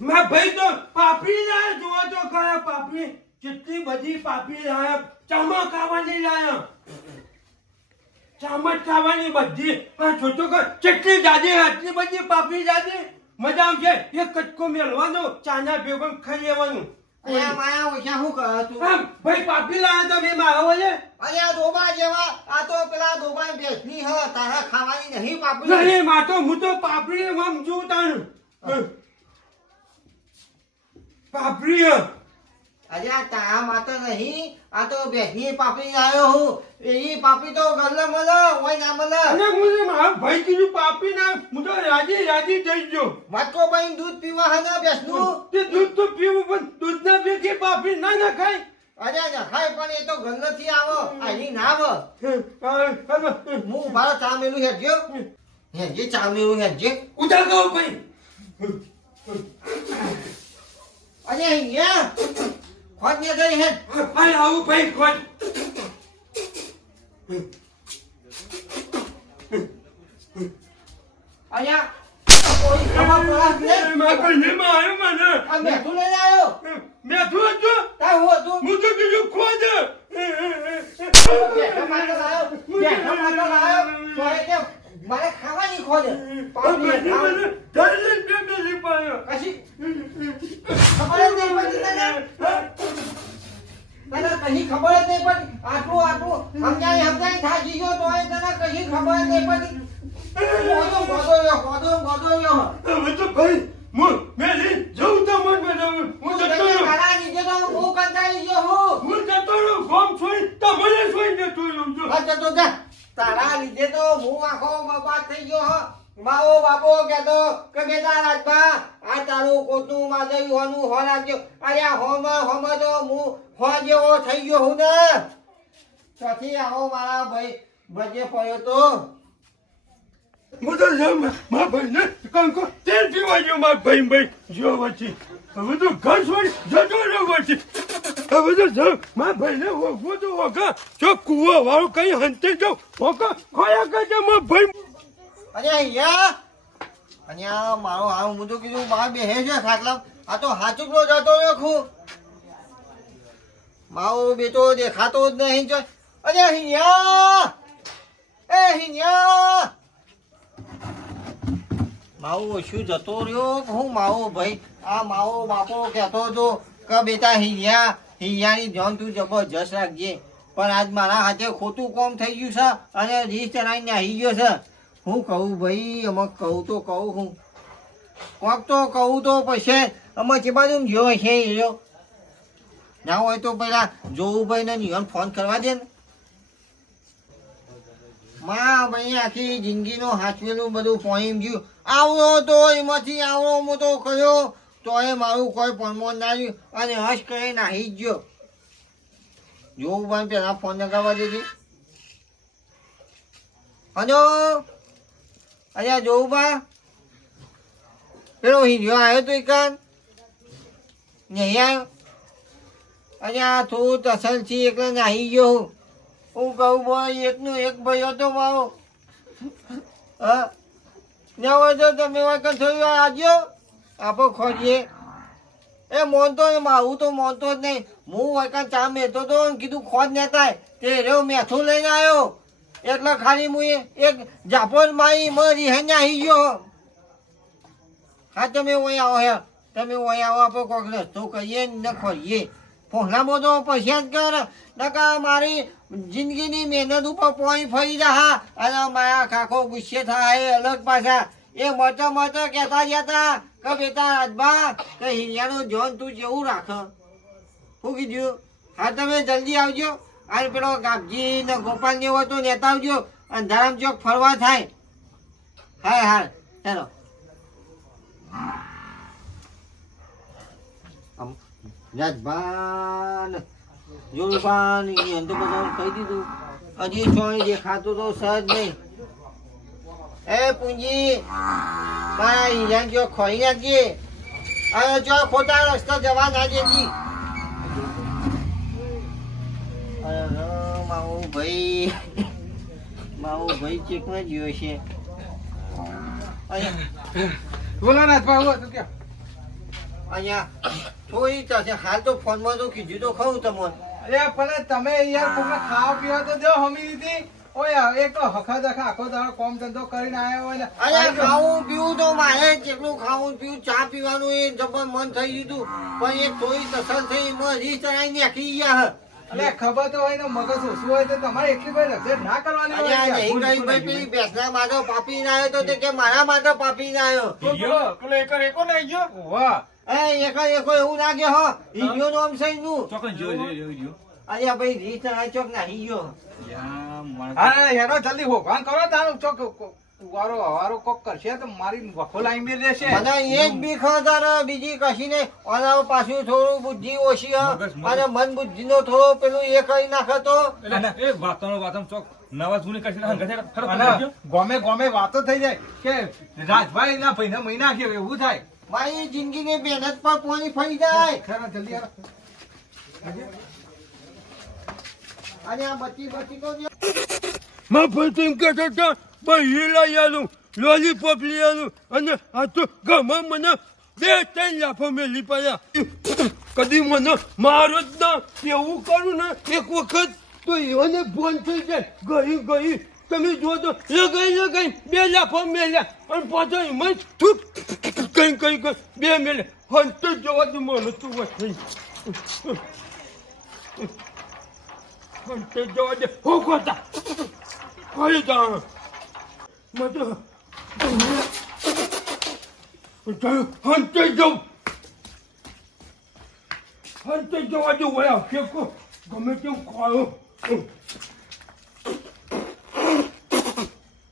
મારા ભાઈ તો પાપડી લાય જોવા તો કયા પાપડી. કેટલી બધી પાપડી લાયા. ચામા ખાવાની લાયા. ચામચ ખાવાની બધી. પણ છોટો કર કેટલી જાડી આટલી બધી પાપડી જાડી મજા આવશે. એક કટકો મેળવાનો ચાના ભેગો ખાઈ લેવાનું. માયા ઓછા શું કરે તું? આમ ભાઈ પાપડી લાયા તો મેં મારા અરે આ ડોબા જેવા આ તો પેલા ડોબા ભેંસની હ તારા ખાવાની નહીં પાપડી. નહીં માં તો હું તો પાપડી આમ છું તાણ. પાપડી હે. અરે આ તારા માતો નહીં આ તો ભેંસની પાપડી આવ્યો હું. એ પાપડી તો ગલ્લે મળે ઓય ના મળે. અને હું મારા ભાઈ કીધું પાપડી ના હું તો રાજી રાજી થઈ ગયો. વાટકો ભાઈ દૂધ પીવા હના બેસનું? તે દૂધ તો પીવું પણ દૂધ ના ભેગી પાપડી ના ના ખાય અરે નખાય પણ એ તો ગલ્લેથી આવો. આની ના આવો. હું ઊભા ચા મેલું હેડજો. હેડજે ચા મેલું હેડજે ગયો ભાઈ. અરે અહીંયા ખોટ ને ગઈ હે. ભાઈ આવું ભાઈ ખોટ. અહીંયા કોઈ ખબર પડે જ નહીં. માં આવ્યો મને. આ મેઠું લઈને આવ્યો મેં તું હતું હું હતું? હું તો કીધું ખોજ બેઠો માટે લાયો બેઠો માટે લાયો તો એ કે મારે ખાવાની ખોજ તને. કશી ખબર જ નહીં પડતી? આટલું આટલું સમજાય સમજાય થાકી ગયો તો તને કશી ખબર જ નહીં પડી ગોદો ગોદો યો ગોદો ગોદો યો હવે તો ભાઈ હું મેલી જઉં તો મન બનાવું હું જતો તને રહું. તારા લીધે તો હું કંટાળી ગયો હું હું જતો રહું ગોમ છોડી તમને છોડી જતો રહું છું હા જતો જા. તારા લીધે તો હું આખો બરબાદ થઈ ગયો હો. માવો બાપો કહેતો કે બેટા રાજભા, આ તારું કોટનું માધવી હોનું હો રાખજો અરે હોમ હોમ તો હું હો જેવો થઈ ગયો હું ને. ચોથી આવો મારા ભાઈ ભજે પડ્યો તો, હું તો મા મારા ભાઈને કંકો તેલ પીવા જો મારા ભાઈ ભાઈ, જો વચ્ચે. હવે તો ઘર છોડી જતો રહ્યો વચ્ચે. હવે તો જાઉં મારા ભાઈને હોગવો તો હોગા જો કુવો વાળો કઈ હંતે જો હોગા ખોયા કરજે મારા ભાઈ. અરે અહીંયા? અહીંયા મારો હા હું તો કીધું બહાર બેહે છે ખાટલા. આ તો હાચુકલો જતો રહ્યો ખું માવો બેટો દેખાતો જ નહીં જો અરે અહીંયા? એ અહીંયા? માવો શું જતો રહ્યો? હું માવો ભાઈ, આ માવો બાપો કહેતો હતો કે બેટા હિયા હિયાની જોન તું જબરજસ્ત રાખજે. પણ આજ મારા હાથે ખોટું કોમ થઈ ગયું છે અને રીસ ચલાવી નાહી ગયો છે. હું કહું ભાઈ, અમે કહું તો કહું હું. કોક તો કહું તો પછી અમે જે બાજુ જો છે એ રહ્યો. ના હોય તો પેલા જોવું ભાઈ ને નિયમ ફોન કરવા દે ને. માં ભાઈ, આખી જિંદગીનું હાચવેલું બધું પોઈમ ગયું. આવડો તો એમાંથી આવડો મોટો કર્યો. તો એ મારું કોઈ પણમો ના રહ્યું અને હશ કરી નાહી જ ગયો. જોવું પણ પેલા ફોન લગાવવા દેજે. હલો? અહીંયા જોવું બા પેલો હિન્દીઓ આવ્યો તો એકાન નહીં આવ્યો આ થોડું તસલ છે, એકલો નાહી ગયો હું. હું કહું ભાઈ એકનો એક ભાઈ હતો મારો. હા? ના હોય તો તમે વાત થયું આજ્યો આપો ખોજીએ એ મોનતો મારું તો મોનતો જ નહીં. હું વાંકન ચા મેતો તો કીધું ખોજ નેતા તે રહ્યો, મેથું લઈને આવ્યો એટલે ખાલી હું એક જાપોન મારી મરી આવી ગયો. હા, તમે ઓય આવો હે. તમે ઓય આવો આપો કોક રસ્તો કહીએ ને ખોરીએ પોહલા તો પૈસા જ કર. નકા મારી જિંદગીની મહેનત ઉપર પોઈ ફરી રહ્યા અને મારા કાકો ગુસ્સે થાય, અલગ પાછા. એ મતો મતો કહેતા જતા, કે બેટા રાજભા, કે હિરિયાનું જોન તું જેવું રાખ. શું કીધું, હા, તમે જલ્દી આવજો. અને પેલો ગાબજી ને ગોપાલ ને હોય તો નેતા આવજો. અંધારામ ચોક ફરવા થાય. હા હા ચાલો. રાજભાન જોરબાન એ અંધો બધા કહી દીધું. હજી છોય દેખાતું તો સહજ નહીં. એ પૂંજી. મારા હીરાન જો ખોઈ નાખજે. અને જો ખોટા રસ્તો જવા ના અરે માવો ભાઈ. માવો ભાઈ ચેકમાં ગયો છે. બોલો નાથ બાબુ તું ક્યાં? અહીંયા. થોડી થશે હાલ તો ફોનમાં તો કીધું તો ખરું તમને. અરે પણ તમે યાર તમે ખાવા પીવા તો દો હમી દીધી ઓય એક તો હખા દખા આખો દાડો કોમ ધંધો કરીને આયા હોય અરે ખાવું પીવું તો મારે જેટલું ખાવું પીવું ચા પીવાનું એ જબર મન થઈ ગયું પણ એ થોડી તસર થઈ એમાં હજી ચડાઈ નાખી ગયા હે. ખબર તો હોય ને મગજ ઓછું હોય તો તમારે એટલી ભાઈ રક્ષા ના કરવાની હોય. પેલી ભેંસના માથે પાપી ના આવ્યો તો તે કે મારા માથે પાપી ના આવ્યો. પેલો- એકો ગયો. વાહ. એ એકો એકો એવું લાગે હો. ઈજો નો આમ સહી નું ચોકન જો જો જો જો અરે ભાઈ રીત ના ચોક નાહી ગયો હા હેરો જલ્દી હોભાન કરો તારું ચોક. વારો વારો કોક કરશે તો મારી વખો લાઈન બી રહેશે મને એ જ બીક હતા બીજી કશી ને ઓના પાછું થોડું બુદ્ધિ ઓછી. અને મન બુદ્ધિ નો થોડો પેલું એ કરી નાખે તો. એ વાતનો વાતમ ચોક. નવા જૂની કશી ના હંગાથે ગોમે ગમે ગમે વાતો થઈ જાય. કે રાજભાઈ ના ભાઈ ના મહિના કે એવું થાય. મારી જિંદગી ની મહેનત પર પોની ફરી જાય. ખરા જલ્દી. અને આ એમ કહેતા હતા, ભાઈ લઈ આલું લોલીપોપ લઈ આલું, અને આ તો ગામમાં મને બે, ત્રણ લાફો મેલી પડ્યા. કદી મને મારો જ ના, એવું કરું ને, એક વખત તો એને ફોન થઈ જાય, ગઈ ગઈ, તમે જો તો, લગાઈ લગાઈ, બે લાફો મેલ્યા, અને પાછો એમાં થૂક, કઈ કઈ કઈ, બે મેલ્યા. હંત જવા દે મને તું વચ્ચે હંત જવા દે હો ખોતા Olha da. Mas. Então, antes de eu. Antes de eu adoar, eu fico. Como é que eu colo?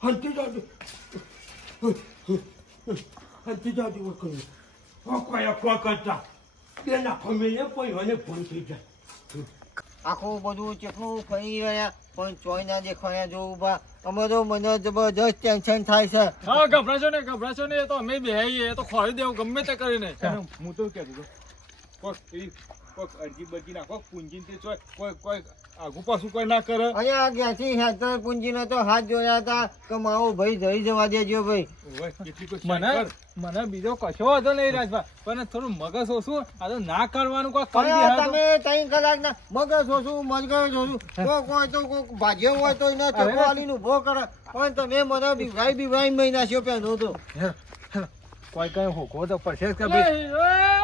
Antes de eu. Antes de eu adoar, eu qual é a આખું બધું ચેટલું ફરી રહ્યા પણ ચોય ના દેખાયા જો ઊભા અમારો તો મને જબરજસ્ત ટેન્શન થાય છે. હા ગભરાશો ને ગભરાશો ને એ તો અમે બેહાઈએ એ તો ખોરી દેવું ગમે તે કરીને. હું તો કે હતો. કોક અરજી બરજી નાખો પૂંજી તે ચોય કોઈ કોઈ આગુ પાછું કોઈ ના કરે. અહીંયા ક્યાંથી હેતર પૂંજીને તો હાથ જોયા હતા કે મારો ભાઈ જઈ જવા દેજો ભાઈ. મને મને બીજો કશો વાંધો નહીં રાજભાઈ પણ થોડું મગજ ઓછું આ તો ના કરવાનું કોઈ તમે ત્રણ કલાક ના મગજ ઓછું મગજ ઓછું. કોઈ કોઈ તો કોઈ ભાજ્યો હોય તો એને અરે. ચકવાલીને ઊભો કરે. પણ તમે મને બીવરાઈ બીવરાઈ મહિના છો પહેલો તો. કોઈ કઈ હોકો તો પડશે જ કે ભાઈ.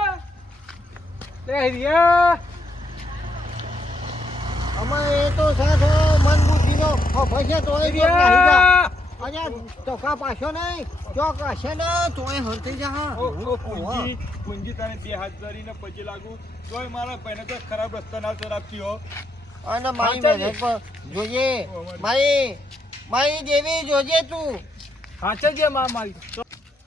અમે એ તો સાથે મન બુદ્ધિનો ભસે તો ચોખા પાછો નહીં. ચોક હશે ને તોય હંતી જા. પૂંજી તને બે હાથ ધરીને પછી લાગુ. તોય મારા ભાઈને તો ખરાબ રસ્તા ના તો રાખતી હો. અને મારી મહેનત પર જોજે મારી મારી દેવી જોજે તું. સાચે જે મા મારી.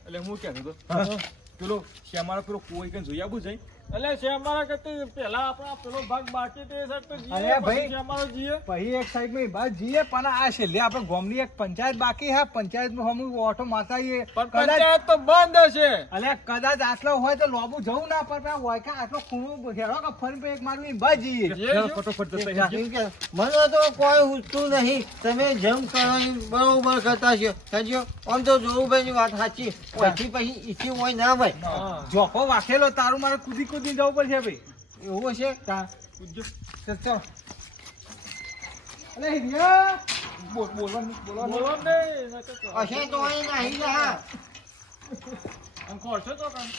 એટલે હું કહેતો હતો પેલો શ્યામાળા પેલો કોઈ કઈ જોઈ આવું જઈ? એટલે છે કરતી પેલા આપણા પેલો ભાગ બાકી તે સાઈડ જીએ, ભાઈ. પછી જીએ. પછી એક સાઈડમાં બાદ જઈએ પણ આ છેલ્લે આપણે ગામની એક પંચાયત બાકી હે પંચાયતમાં હમું ઓટો માતાઈએ. પણ પંચાયત તો બંધ છે અલે કદાચ આટલો હોય તો લોબુ જવું ના પડે આ હોય કે આટલો ખૂણો ઘેરો કે ફરી પછી એક મારું ઈ બાજ જઈએ ફટોફટ જતા રહ્યા. કેમ કે મને તો કોઈ ઉઠતું નહીં તમે જમ કરો બરોબર કરતા છો. સમજો આમ તો જોરુભાઈની વાત સાચી. પછી પછી ઈચ્છી હોય ના ભાઈ. જોખો વાખેલો તારું મારે કૂદી કૂદી જવું પડશે ભાઈ. એવું ચાલ હિરિયા. બોલ બોલો ને હશે તો અહીં નાહી જા આમ ખોરશો તો કાં?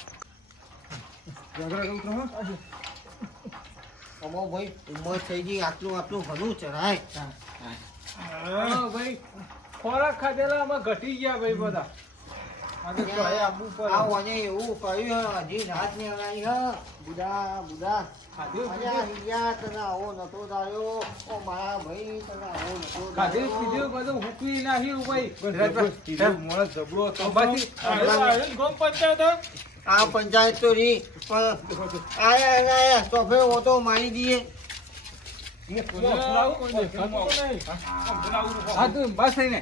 અમો ભાઈ ઉંમર થઈ ગઈ આટલું આટલું ઘણું ચડાય હા, ભાઈ ખોરાક ખાધેલા આમાં ઘટી ગયા ભાઈ બધા. આ ને ને પંચાયત આ પંચાયત તો રી પણ આયા તો મારી દઈએ બસ થઈને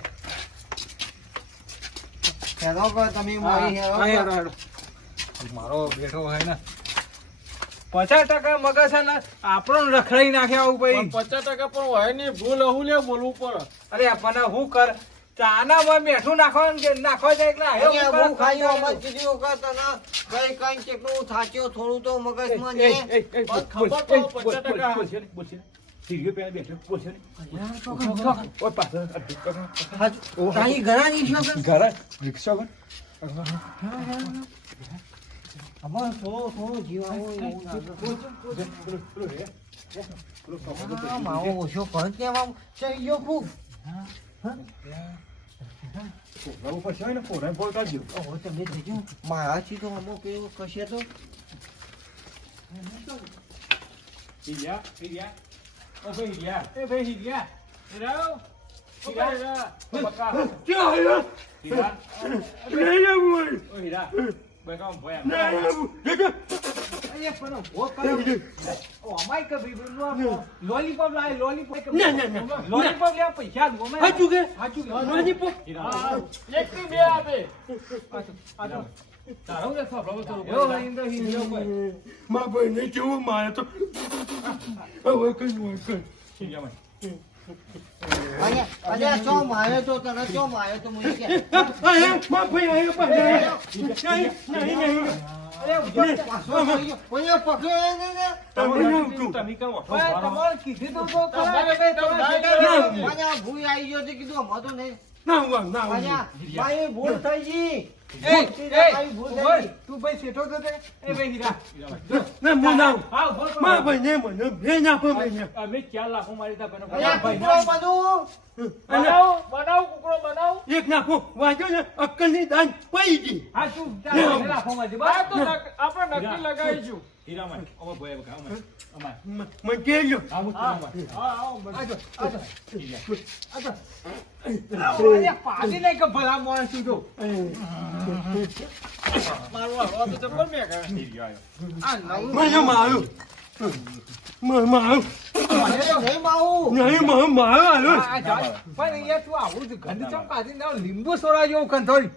હેરો પર તમે મારી હા, પર. હેરો. મારો બેઠો હોય ને પચાસ ટકા મગજ છે ને આપણો રખડાઈ નાખે આવું ભાઈ પચાસ ટકા પણ હોય નહીં ભૂલ હું લે બોલવું પડે અરે આપણને હું કર ચાના ચાનામાં મેઠું નાખો કે નાખવા છે એટલે બહુ ખાઈ ખાઈ કીધી વખત તને કઈ કઈ કેટલું થાચ્યો થોડું તો ને બોલ, બોલ, ખબર તો પચાસ ટકા. ને, સીડીઓ પહેલા બેઠો, ને. ઓય, પાછળ, આ તારી ઘરાની છો. ઘરા ઘરે રિક્ષા પર. અમાર તો થોડો જીવ આવો. એવું લાગે. પેલું, પેલું રે. આ માવો ઓછો પણ કેવા ચઈ ગયો ને, તમે જોજો મારાથી તો અમુક એવું કશે તો. ઓ ભાઈ હીરિયા. એ ભાઈ હીરિયા હીરાઓ હીરા. હીરા ઓ બકા. ક્યાં આવ્યા હીરા. નહીં આવું ઓ હીરા. બકા, આમ ભોય આમ. નહીં આવું જજો અરે પણ ઊભો કરો. ઓ, અમાય કે ભાઈ લો- લોલીપોપ લાય લોલીપોપ. લોલીપોપ પૈસા હાચું કે? હાચું લોલીપોપ? હા. બે આપે તારો ને સાંભળો તો એવો હોય તો હીરો કોઈ. મારા ભાઈને કેવું મારે તો હવે કઈ હોય કઈ હીરિયામાં. અને અને ચો માર્યો તો તને ચો માર્યો તો મને કે મારા ભાઈ આવ્યો પાછળ નહીં નહીં અરે ને ના ભાઈ, કીધું ભાઈ ના. ભૂઈ ના ના ભાઈ ભૂલ થઈ ગઈ અમે ચાર લાખો મારી તા બનાવો, બનાવો, કુકડો બનાવો. એક નાખો વાંચો ને અક્કલની દાન પડી ગઈ હા, તું ચાલ, રાખો માંથી. બસ. આપણે નક્કી લગાવીશું. હીરામાં. અમાર ભોય બકા, અમાર. અમાર. મ- મને કહેજો આ મુઠ્ઠી અમાર. હા, આવો, બસ. આજો, આજો. અરે, પાડી નહીં કે ભલા માણસ તું. આ નવું મને મારું મારું નહીં માવું નહીં મારું મારું આવ્યો પણ યાર તું આવું ગંધ ચમ કાઢી ને લીંબુ સોડા જેવું કંઠોળી.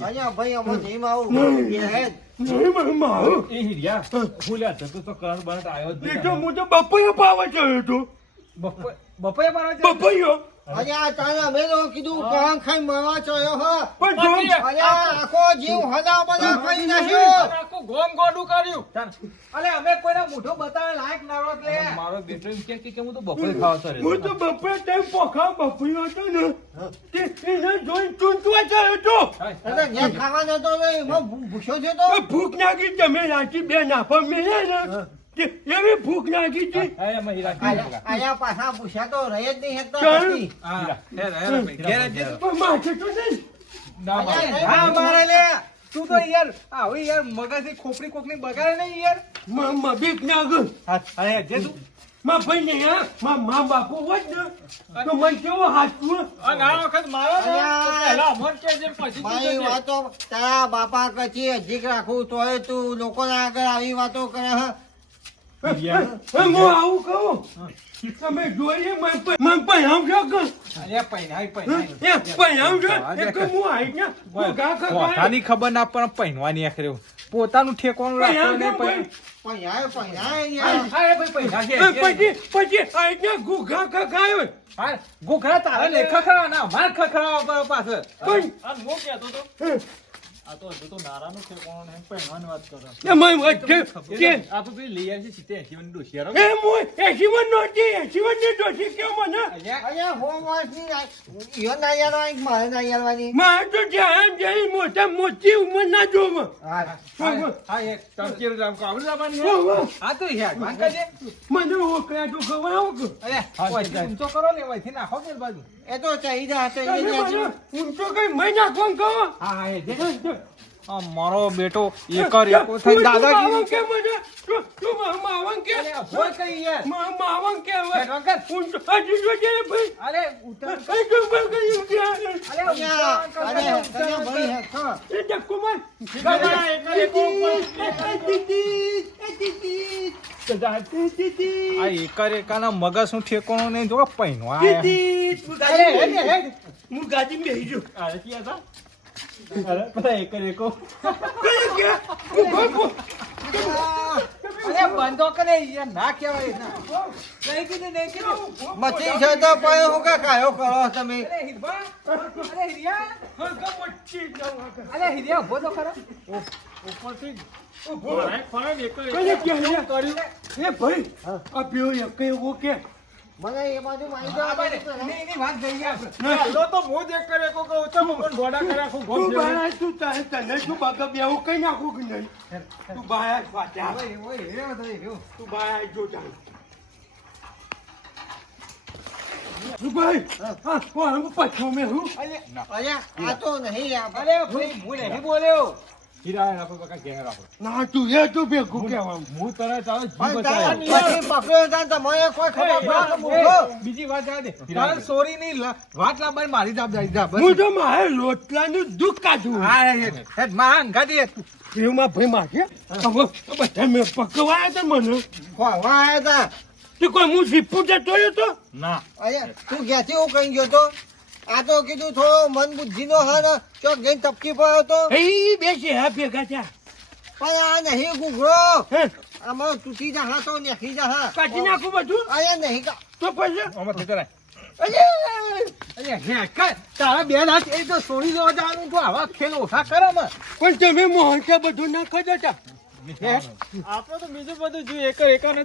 અહીંયા ભાઈ અમે નહીં માવું નહીં મારું મારું એ હીરિયા. હું લ્યા જતો તો કરંટ બરંટ આવ્યો જ નહીં. તો હું તો બપોરે પાવા ગયો બપૈયો બપોર- બપોરે મારવા જાય? બપોરે અહીંયા તારે અમે તો કીધું કાં ખાઈ મરવા ચોયો હો. પણ જો અહીંયા આખો જીવ હદા બધા ખાઈ નાખ્યો. આખું ગોમ ગોડું કર્યું. અલે અમે કોઈને મોઢું બતાવે લાયક ના રોત લે. મારો બેટો એમ કહે કે હું તો બપોરે ખાવા સરે હું તો બપોરે ટાઈમ પોખા બપોરે હતો ને. તે એને જોઈને ચૂંટવા ગયો હતો એટલે જે ખાવા જતો ને એમાં ભૂ- ભૂખ્યો છે તો? તો ભૂખ નાખી તમે રાખી બે નાફા મેળ્યા ને. તે એવી ભૂખ લાગી હતી આયા આયા પાછા ભૂખ્યા તો રહે જ નહીં શકતા ચાલ. પછી. હા, હેર, હેર, ભાઈ, ઘેર જ જજો. પણ માથે તો નહીં ના મારે. અહીંયા હા, મારે લે. તું તો યાર આવી યાર મગજથી ખોપડી કોકની બગાડે નહીં યારમાં માં બીક ના ગયો અરે જે તું માં ભાઈ ને યારમાં મા બાપુ હોત ને તો મને કેવો હાચવું અને આ વખત મારો ને, તો અલ્યા. પહેલા પછી તું વાતો તારા બાપા કચી અજીક રાખું તોય તું લોકોના આગળ આવી વાતો કરે હા. હું આવું કહું? તમે જોઈએ મને પ- છો કે? અરે પહેરાય, પહેરાય. એ છો? એક હું આઈ ને હું ઘા ખા પોતાની ખબર ના પણ પહેરવાની આખરે. પોતાનું ઠેકોનું રાખવું ને પૈણાવ પછી. પછી પછી આઈ ને ઘા ખા ખાયો તારા લે ખખડાવાના, અમારે ખખડાવા પાછળ. કોઈ? હું કહેતો તો આ તો હજુ તો નારાનું ઠેકાણું ને એમ પહેરવાની વાત કરો. એ મને કે આ તો પેલી લઈ આવી છે સિત્તેર એંશી ડોશી હારો. એ હું એસી વન નો છે એસી ની ડોસી કેવો મને અહીંયા અહીંયા હોમ વાસની ના- ઈયો ના મારે ના યારવાની મારે તો જઈ મોટા મોટી ઉંમર ના જોવા હા હા, હા, એક રામ. હા, તો. મને ઓકળા તો ખબર અરે, ઊંચો કરો ને, ઓયથી નાખો કે બાજુ. એ તો ચાહીદા હશે જ હું તો કઈ મહી નાખવાનું કહો? હા, હા, એ આ મારો બેટો એકર એકો થઈ દાદાગીરી કે મને? તું માવન કે? હોય કઈ યાર. માવન કે હવે? હું હજી જો જે ભાઈ? અરે, ઉતાર. એ તો બંધ કરી કે અરે, અહીંયા ઉતાર અને ઉતાર તમે કર. ભાઈ હેઠો. એ ડક્કો દાદા, એકર એકો આ એકર એકાના મગજનું ઠેકોણું નહીં જો આયા. અરે, હેડ, હેડ. હું ગાડી બેહી જો. અરે ક્યાં હતા? અરે પેલા એકો. અરે, કરે યાર ના કહેવાય ના. નહીં કીધું નહીં કીધું. મચી છે તો પછી હું કે કાયો કરો તમે? અરે હિરબા અરે હિરિયા. હલકા પચ્ચી જાવ અરે હિરિયા ઊભો તો ખરો. ઉપરથી ભાઈ આ તો હું નહીં? ભાઈ હા. કોણ પછો મેં હું? અહીંયા આ તો નહીં અરે ભાઈ હું નહીં બોલ્યો. હીરા રાખો કાકા ઘેર રાખો. ના તું એ તું ભેગું કહેવાનું. હું તને તારો જીવ બચાવ્યો. તારા પછી પકડ્યો હતા ને તમારે કોઈ ખબર પડે કે મૂકો. બીજી વાત આ દે. તારે સોરી ની વાત લાવવાની મારી જવાબદારી જા હું તો મારે રોટલાનું દુઃખ કાઢું હા હેડ હેડમાં ગાડી એમાં ભાઈ માગે? હવે બધા મેં પકવાયા હતા મને. ખોવા તા. તે કોઈ હું સીપું જતો તો? ના. અહીંયા તું ક્યાંથી હું કઈ ગયો તો? આ તો કીધું થોડો મન બુદ્ધિ નો હા ને ચોક જઈને ટપકી પડ્યો તો એ બેસી હા ભેગા થયા પણ આ નહીં ગુગળો. હે, આમાં તૂટી જા હા તો નેખી જા હા. કાઢી નાખું બધું? અહીંયા નહીં કા તો પછી? આમાં થતો રહે. અરે હે કાંઈ તારા બે હાથ એ તો જોવા જવાનું તો આવા ખેલ ઓછા કરે પણ તમે મોહન છે બધું ના ખાધો આપડે તો બીજું બધું જોઈએ એક એકાને